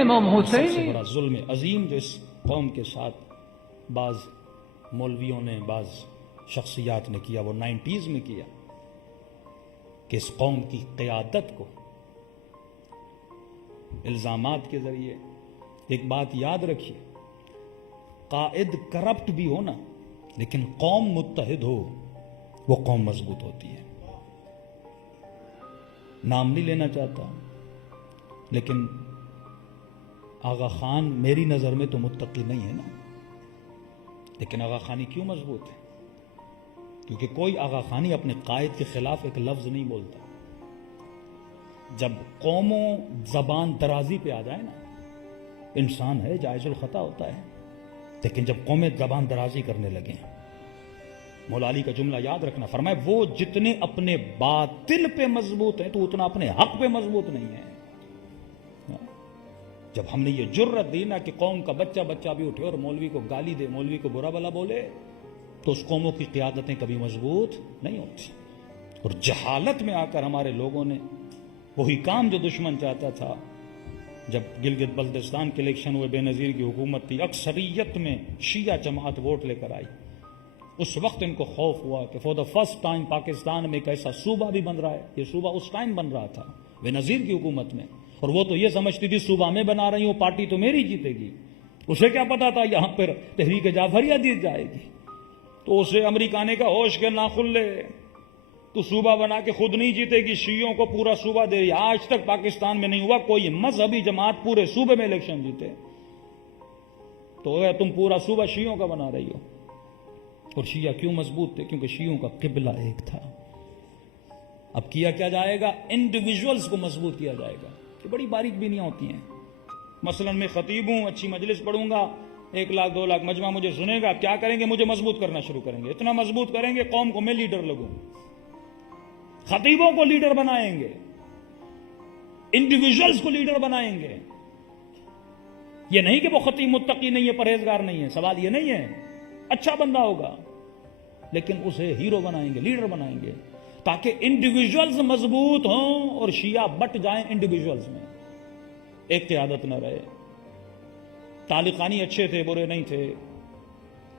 امام سب سے حسینی بڑا ظلم عظیم جو اس قوم کے ساتھ بعض مولویوں نے بعض شخصیات نے کیا وہ 90s میں کیا کہ اس قوم کی قیادت کو الزامات کے ذریعے. ایک بات یاد رکھیے، قائد کرپٹ بھی ہو نا لیکن قوم متحد ہو وہ قوم مضبوط ہوتی ہے. نام نہیں لینا چاہتا لیکن آغا خان میری نظر میں تو متقی نہیں ہے نا، لیکن آغا خانی کیوں مضبوط ہے؟ کیونکہ کوئی آغا خانی اپنے قائد کے خلاف ایک لفظ نہیں بولتا. جب قوموں زبان درازی پہ آ جائے نا، انسان ہے جائز الخطا ہوتا ہے، لیکن جب قومیں زبان درازی کرنے لگے، مولا علی کا جملہ یاد رکھنا، فرمائے وہ جتنے اپنے باطل پہ مضبوط ہیں تو اتنا اپنے حق پہ مضبوط نہیں ہے. جب ہم نے یہ جرت دی نا کہ قوم کا بچہ بچہ بھی اٹھے اور مولوی کو گالی دے، مولوی کو برا بلا بولے، تو اس قوموں کی قیادتیں کبھی مضبوط نہیں ہوتی. اور جہالت میں آ کر ہمارے لوگوں نے وہی کام جو دشمن چاہتا تھا. جب گلگت بلتستان کے الیکشن ہوئے، بے نظیر کی حکومت تھی، اکثریت میں شیعہ جماعت ووٹ لے کر آئی. اس وقت ان کو خوف ہوا کہ for the first time Pakistan میں ایک ایسا صوبہ بھی بن رہا ہے. یہ صوبہ اس ٹائم بن رہا تھا بے نظیر کی حکومت میں، اور وہ تو یہ سمجھتی تھی صوبہ میں بنا رہی ہوں پارٹی تو میری جیتے گی. اسے کیا پتا تھا یہاں پر تحریک جعفریہ جیت جائے گی. تو اسے امریکہ نے کہا ہوش کے ناخن لے، تو صوبہ بنا کے خود نہیں جیتے گی، شیعوں کو پورا صوبہ دے رہی. آج تک پاکستان میں نہیں ہوا کوئی مذہبی جماعت پورے صوبے میں الیکشن جیتے. تو تم پورا صوبہ شیعوں کا بنا رہی ہو. اور شیعہ کیوں مضبوط تھے؟ کیونکہ شیعوں کا قبلہ ایک تھا. اب کیا جائے گا؟ انڈیویجولز کو مضبوط کیا جائے گا. یہ بڑی باریک بینیاں ہوتی ہیں. مثلا میں خطیب ہوں، اچھی مجلس پڑھوں گا، 1 لاکھ 2 لاکھ مجمع مجھے سنے گا. کیا کریں گے؟ مجھے مضبوط کرنا شروع کریں گے. اتنا مضبوط کریں گے قوم کو میں لیڈر لگوں. خطیبوں کو لیڈر بنائیں گے، انڈیویجولز کو لیڈر بنائیں گے. یہ نہیں کہ وہ خطیب متقی نہیں ہے، پرہیزگار نہیں ہے، سوال یہ نہیں ہے. اچھا بندہ ہوگا لیکن اسے ہیرو بنائیں گے، لیڈر بنائیں گے، تاکہ انڈیویجولز مضبوط ہوں اور شیعہ بٹ جائیں انڈیویجولز میں، ایک قیادت نہ رہے. طالقانی اچھے تھے، برے نہیں تھے،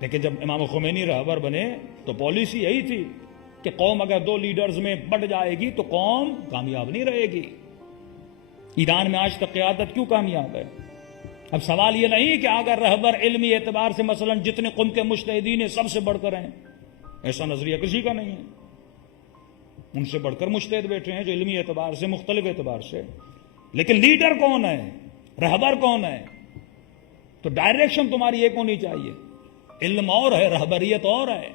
لیکن جب امام خمینی رہبر بنے تو پالیسی یہی تھی کہ قوم اگر 2 لیڈرز میں بٹ جائے گی تو قوم کامیاب نہیں رہے گی. ایران میں آج تک قیادت کیوں کامیاب ہے؟ اب سوال یہ نہیں کہ اگر رہبر علمی اعتبار سے مثلا جتنے قوم کے مجتہدین ہیں سب سے بڑھ کر ہیں، ایسا نظریہ کسی کا نہیں ہے. ان سے بڑھ کر مجتہد بیٹھے ہیں جو علمی اعتبار سے، مختلف اعتبار سے. لیکن لیڈر کون ہے؟ رہبر کون ہے؟ تو ڈائریکشن تمہاری ایک ہونی چاہیے. علم اور ہے، رہبریت اور ہے.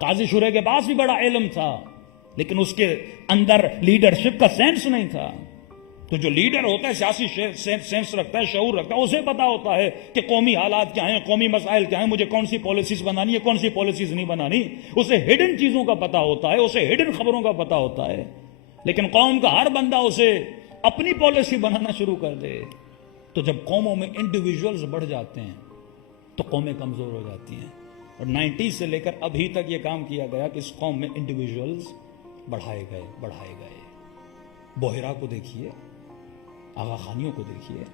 قاضی شورے کے پاس بھی بڑا علم تھا لیکن اس کے اندر لیڈرشپ کا سینس نہیں تھا. تو جو لیڈر ہوتا ہے سیاسی سینس رکھتا ہے، شعور رکھتا ہے، اسے پتا ہوتا ہے کہ قومی حالات کیا ہیں، قومی مسائل کیا ہیں، مجھے کون سی پالیسیز بنانی ہے، کون سی پالیسیز نہیں بنانی. اسے ہڈن چیزوں کا پتا ہوتا ہے، اسے ہڈن خبروں کا پتا ہوتا ہے. لیکن قوم کا ہر بندہ اسے اپنی پالیسی بنانا شروع کر دے تو جب قوموں میں انڈیویجولز بڑھ جاتے ہیں تو قومیں کمزور ہو جاتی ہیں. اور 90 سے لے کر ابھی تک یہ کام کیا گیا کہ اس قوم میں انڈیویجولز بڑھائے گئے. بحیرہ کو دیکھیے، آغا خانیوں کو دیکھیے،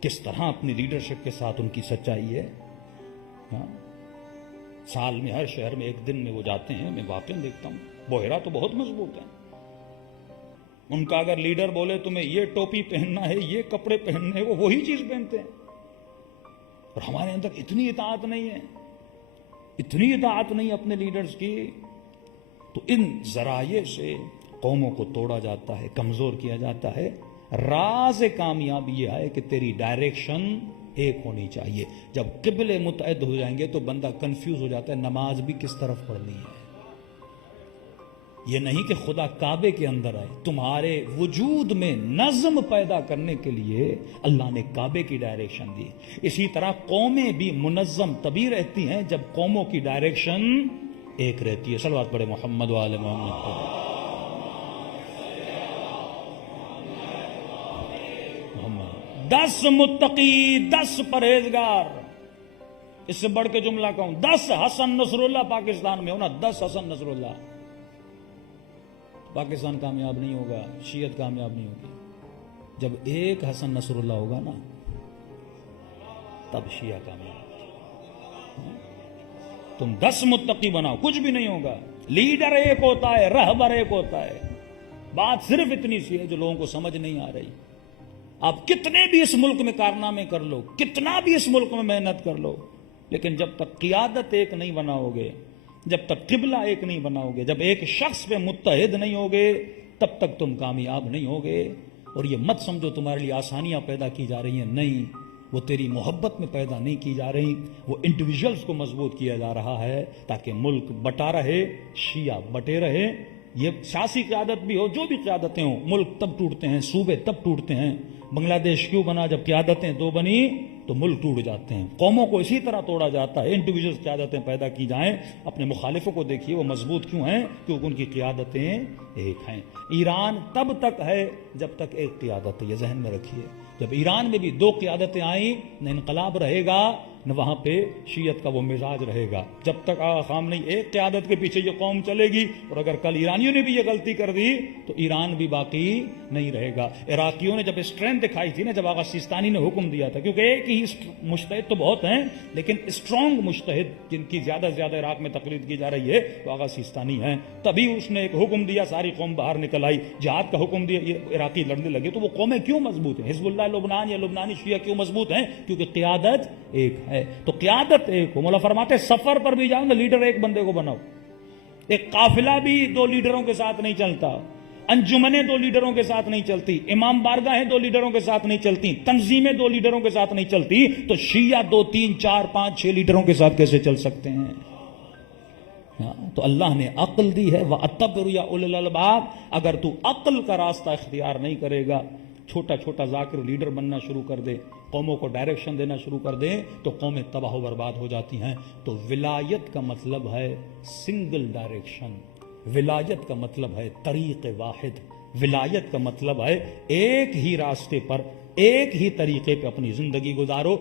کس طرح اپنی لیڈرشپ کے ساتھ ان کی سچائی ہے. سال میں ہر شہر میں ایک دن میں وہ جاتے ہیں، میں واقعی دیکھتا ہوں. بحیرہ تو بہت مضبوط ہے. ان کا اگر لیڈر بولے تمہیں یہ ٹوپی پہننا ہے، یہ کپڑے پہننے ہیں، وہ وہی چیز پہنتے ہیں. اور ہمارے اندر اتنی اطاعت نہیں ہے، اتنی اطاعت نہیں اپنے لیڈرز کی. تو ان ذرائع سے قوموں کو توڑا جاتا ہے، کمزور کیا جاتا ہے. راز کامیابی یہ ہے کہ تیری ڈائریکشن ایک ہونی چاہیے. جب قبلے متعدد ہو جائیں گے تو بندہ کنفیوز ہو جاتا ہے نماز بھی کس طرف پڑھنی ہے. یہ نہیں کہ خدا کعبے کے اندر آئے، تمہارے وجود میں نظم پیدا کرنے کے لیے اللہ نے کعبے کی ڈائریکشن دی. اسی طرح قومیں بھی منظم تبھی رہتی ہیں جب قوموں کی ڈائریکشن ایک رہتی ہے. صلوات پڑھے محمد و آل محمد پر. 10 متقی، 10 پرہیزگار، اس سے بڑھ کے جملہ کہوں 10 حسن نصر اللہ پاکستان میں ہونا. 10 حسن نصر اللہ، پاکستان کامیاب نہیں ہوگا، شیعت کامیاب نہیں ہوگی. جب ایک حسن نصر اللہ ہوگا نا تب شیعہ کامیاب. تم 10 متقی بناؤ کچھ بھی نہیں ہوگا. لیڈر ایک ہوتا ہے, رہبر ایک ہوتا ہے. بات صرف اتنی سی ہے جو لوگوں کو سمجھ نہیں آ رہی. آپ کتنے بھی اس ملک میں کارنامے کر لو, کتنا بھی اس ملک میں محنت کر لو, لیکن جب تک قیادت ایک نہیں بناؤ گے, جب تک قبلہ ایک نہیں بناؤ گے, جب ایک شخص پہ متحد نہیں ہوگے, تب تک تم کامیاب نہیں ہوگے. اور یہ مت سمجھو تمہارے لیے آسانیاں پیدا کی جا رہی ہیں, نہیں, وہ تیری محبت میں پیدا نہیں کی جا رہی, وہ انڈیویجولز کو مضبوط کیا جا رہا ہے تاکہ ملک بٹا رہے, شیعہ بٹے رہے. یہ سیاسی قیادت بھی ہو, جو بھی قیادتیں ہوں, ملک تب ٹوٹتے ہیں, صوبے تب ٹوٹتے ہیں. بنگلہ دیش کیوں بنا؟ جب قیادتیں 2 بنی تو ملک ٹوٹ جاتے ہیں. قوموں کو اسی طرح توڑا جاتا ہے. انڈیویجول قیادتیں پیدا کی جائیں. اپنے مخالفوں کو دیکھیے وہ مضبوط کیوں ہیں, کیونکہ ان کی قیادتیں ایک ہیں. ایران تب تک ہے جب تک ایک قیادت ہے, یہ ذہن میں رکھیے. جب ایران میں بھی 2 قیادتیں آئیں, نہ انقلاب رہے گا نہ وہاں پہ شیعت کا وہ مزاج رہے گا. جب تک آقا خامنئی ایک قیادت کے پیچھے یہ قوم چلے گی, اور اگر کل ایرانیوں نے بھی یہ غلطی کر دی تو ایران بھی باقی نہیں رہے گا. عراقیوں نے جب اسٹرینتھ دکھائی تھی نا, جب آقا سیستانی نے حکم دیا تھا, کیونکہ ایک ہی مجتہد تو بہت ہیں لیکن اسٹرانگ مجتہد جن کی زیادہ سے زیادہ عراق میں تقلید کی جا رہی ہے تو آقا سیستانی ہیں. تبھی اس نے ایک حکم دیا, ساری قوم باہر نکل آئی, جہاد کا حکم دیا, یہ عراقی لڑنے لگے. تو وہ قومیں کیوں مضبوط ہیں؟ حزب اللہ لبنان یا لبنانی شیعہ کیوں مضبوط ہیں؟ کیونکہ قیادت ایک ہے. تو قیادت ایک ہو. مولا فرماتے سفر پر بھی جاؤ نا, لیڈر ایک بندے کو بناؤ. ایک قافلہ بھی 2 لیڈروں کے ساتھ نہیں چلتا, انجمنیں 2 لیڈروں کے ساتھ نہیں چلتی, امام بارگاہیں 2 لیڈروں کے ساتھ نہیں چلتی, تنظیمیں 2 لیڈروں کے ساتھ نہیں چلتی, تو شیعہ 2 3 4 5 6 لیڈروں کے ساتھ کیسے چل سکتے ہیں؟ تو اللہ نے عقل دی ہے. وَأَتَّبِرُ يَا أُولِي الْأَلْبَابِ. اگر تو عقل کا راستہ اختیار نہیں کرے گا, چھوٹا چھوٹا ذاکر لیڈر بننا شروع کر دے, قوموں کو ڈائریکشن دینا شروع کر دیں, تو قومیں تباہ و برباد ہو جاتی ہیں. تو ولایت کا مطلب ہے سنگل ڈائریکشن, ولایت کا مطلب ہے طریق واحد, ولایت کا مطلب ہے ایک ہی راستے پر, ایک ہی طریقے پہ اپنی زندگی گزارو.